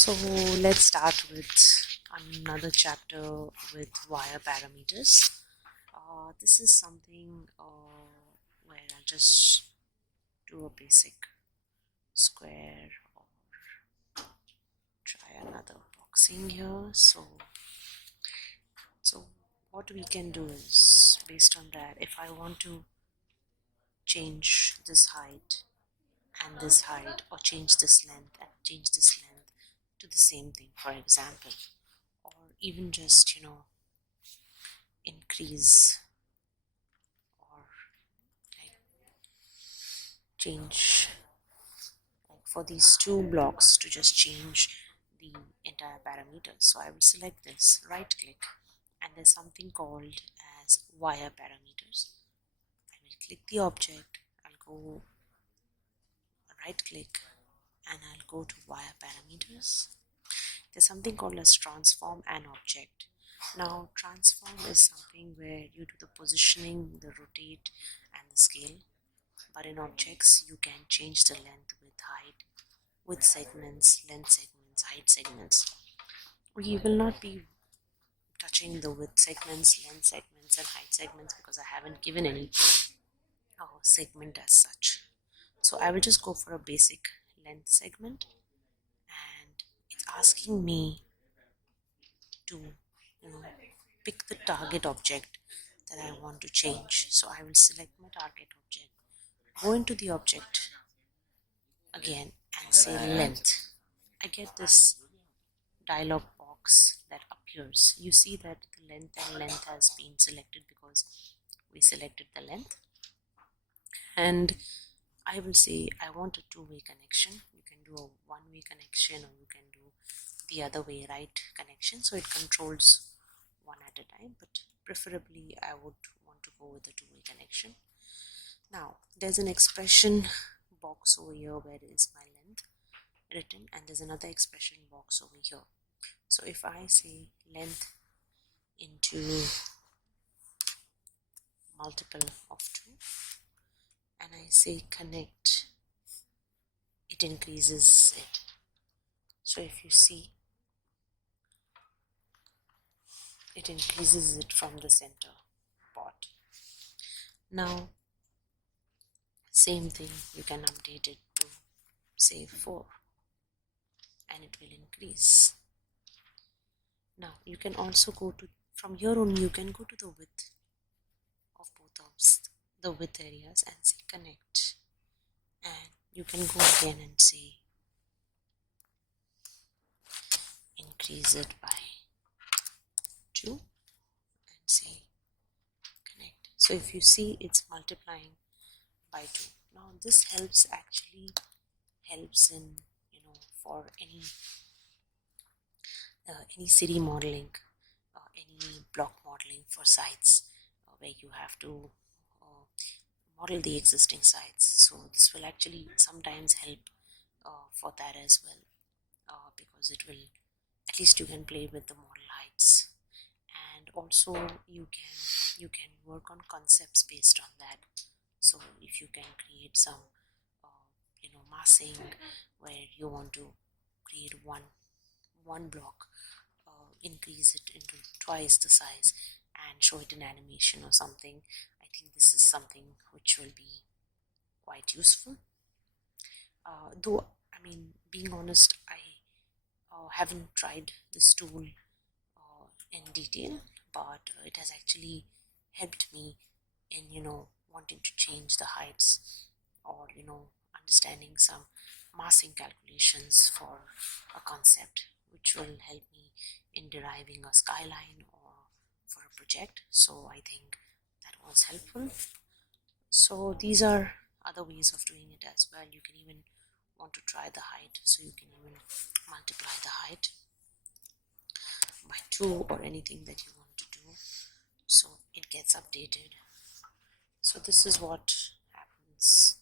So let's start with another chapter with wire parameters. This is something where I'll just do a basic square or try another boxing here. So what we can do is, based on that, if I want to change this height and this height, or change this length and change this length to the same thing, for example, or even just increase or like change, like for these two blocks, to just change the entire parameter. So I will select this, right click, and there's something called as wire parameters. I will click the object, I'll go right click, and I'll go to wire parameters. There's something called as transform an object. Now transform is something where you do the positioning, the rotate and the scale, but in objects you can change the length, width, height, width segments, length segments, height segments. We will not be touching the width segments, length segments and height segments because I haven't given any segment as such. So I will just go for a basic length segment, and it's asking me to pick the target object that I want to change. So I will select my target object, go into the object again and say length. I get this dialog box that appears. You see that the length and length has been selected because we selected the length, and I will say I want a two-way connection. You can do a one-way connection, or you can do the other way, right connection, so it controls one at a time, but preferably I would want to go with a two-way connection. Now there's an expression box over here where is my length written, and there's another expression box over here. So if I say length into multiple of 2 and I say connect, it increases it. So if you see, it increases it from the center part. Now same thing, you can update it to say 4 and it will increase. Now you can also go to, from here on you can go to the width of both of the width areas and say connect, and you can go again and say increase it by 2 and say connect. So if you see, it's multiplying by 2. Now this actually helps in for any city modeling, any block modeling for sites where you have to model the existing sites. So this will actually sometimes help for that as well, because it will, at least you can play with the model heights, and also you can work on concepts based on that. So if you can create some massing where you want to create one block, increase it into twice the size and show it in animation or something, I think this is something which will be quite useful. Though I mean, being honest, I haven't tried this tool in detail, but it has actually helped me in wanting to change the heights, or understanding some massing calculations for a concept, which will help me in deriving a skyline or for a project. So I think that was helpful. So these are other ways of doing it as well. You can even want to try the height, so you can even multiply the height by 2 or anything that you want to do, so it gets updated. So this is what happens